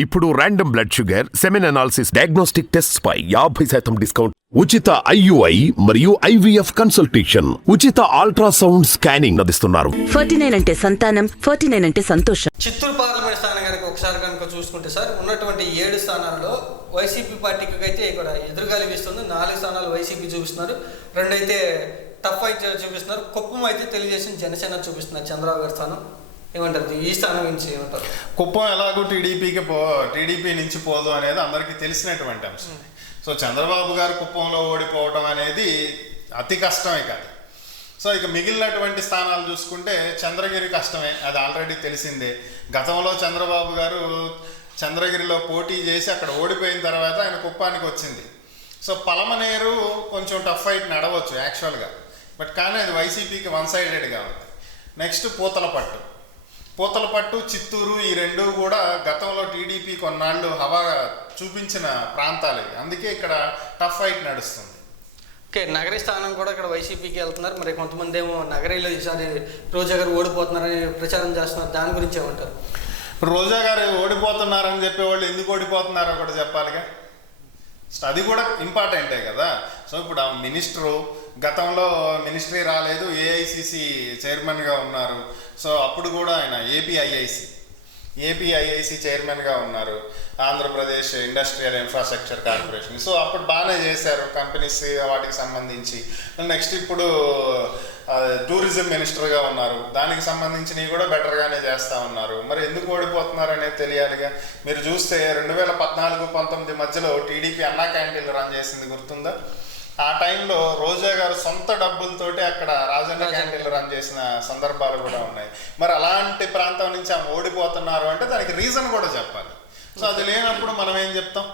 ఇప్పుడు random blood sugar, semen analysis, diagnostic tests పై 50% discount, ఉచిత ఐయుఐ మరియు ఐవీఎఫ్ కన్సల్టేషన్, ఉచిత అల్ట్రాసౌండ్ స్కానింగ్ అందిస్తున్నారు. 49 అంటే సంతానం, 49 అంటే సంతోషం. చిత్తూరు పార్లమెంట్ స్థానం కనుక ఒకసారి కనుక చూసుకుంటే సార్, ఉన్నటువంటి 7 స్థానాల్లో వైసీపీ పార్టీకి అయితే ఇక్కడ ఎదురుగాలి వీస్తుంది. 4 స్థానాలు వైసీపీ చూపిస్తున్నారు, 2 అయితే టఫ్ అయితే చూపిస్తున్నారు. కుప్పం అయితే తెలుగుదేశం జనసేన చూపిస్తున్నారు. చంద్రబాబు గారి స్థానం ఏమంటారు? ఈ స్థానం నుంచి ఏమంటారు? కుప్పం ఎలాగో టీడీపీ నుంచి పోదు అనేది అందరికీ తెలిసినటువంటి అంశం. సో చంద్రబాబు గారు కుప్పంలో ఓడిపోవడం అనేది అతి కష్టమే కాదు. సో ఇక మిగిలినటువంటి స్థానాలు చూసుకుంటే చంద్రగిరి కష్టమే, అది ఆల్రెడీ తెలిసిందే. గతంలో చంద్రబాబు గారు చంద్రగిరిలో పోటీ చేసి అక్కడ ఓడిపోయిన తర్వాత ఆయన కుప్పానికి వచ్చింది. సో పలమనేరు కొంచెం టఫ్ ఫైట్ నడవచ్చు యాక్చువల్గా, బట్ కానీ అది వైసీపీకి 1 సైడెడ్గా ఉంది. నెక్స్ట్ పూతలపట్టు, చిత్తూరు, ఈ 2 కూడా గతంలో టీడీపీ కొన్నాళ్ళు హవా చూపించిన ప్రాంతాలు, అందుకే ఇక్కడ టఫ్ ఫైట్ నడుస్తుంది. ఓకే, నగరీ స్థానం కూడా ఇక్కడ వైసీపీకి వెళ్తున్నారు. మరి కొంతమంది ఏమో నగరీలో ఈసారి రోజా గారు ఓడిపోతున్నారని ప్రచారం చేస్తున్నారు. దాని గురించి ఏమంటారు? రోజా గారు ఓడిపోతున్నారని చెప్పేవాళ్ళు ఎందుకు ఓడిపోతున్నారో కూడా చెప్పాలిగా, అది కూడా ఇంపార్టెంటే కదా. సో ఇప్పుడు ఆ మినిస్టరు గతంలో మినిస్ట్రీ రాలేదు, ఏఐసిసి చైర్మన్గా ఉన్నారు. సో అప్పుడు కూడా ఆయన ఏపీఐఐసి చైర్మన్గా ఉన్నారు, Andhra Pradesh industrial infrastructure corporation. So అప్పుడు బాగానే చేశారు కంపెనీస్ వాటికి సంబంధించి. నెక్స్ట్ ఇప్పుడు టూరిజం మినిస్టర్గా ఉన్నారు, దానికి సంబంధించినవి కూడా బెటర్గానే చేస్తూ ఉన్నారు. మరి ఎందుకు ఓడిపోతున్నారు అనేది తెలియాలిగా. మీరు చూస్తే 2014-19 మధ్యలో టీడీపీ అన్నా క్యాంటీన్లు రన్ చేసింది గుర్తుందా? ఆ టైంలో రోజా గారు సొంత డబ్బులతోటి అక్కడ రాజన్న క్యాంటీన్లు రన్ చేసిన సందర్భాలు కూడా ఉన్నాయి. మరి అలాంటి ప్రాంతం నుంచి ఆమె ఓడిపోతున్నారు అంటే దానికి రీజన్ కూడా చెప్పాలి. సో అది లేనప్పుడు మనం ఏం చెప్తాం?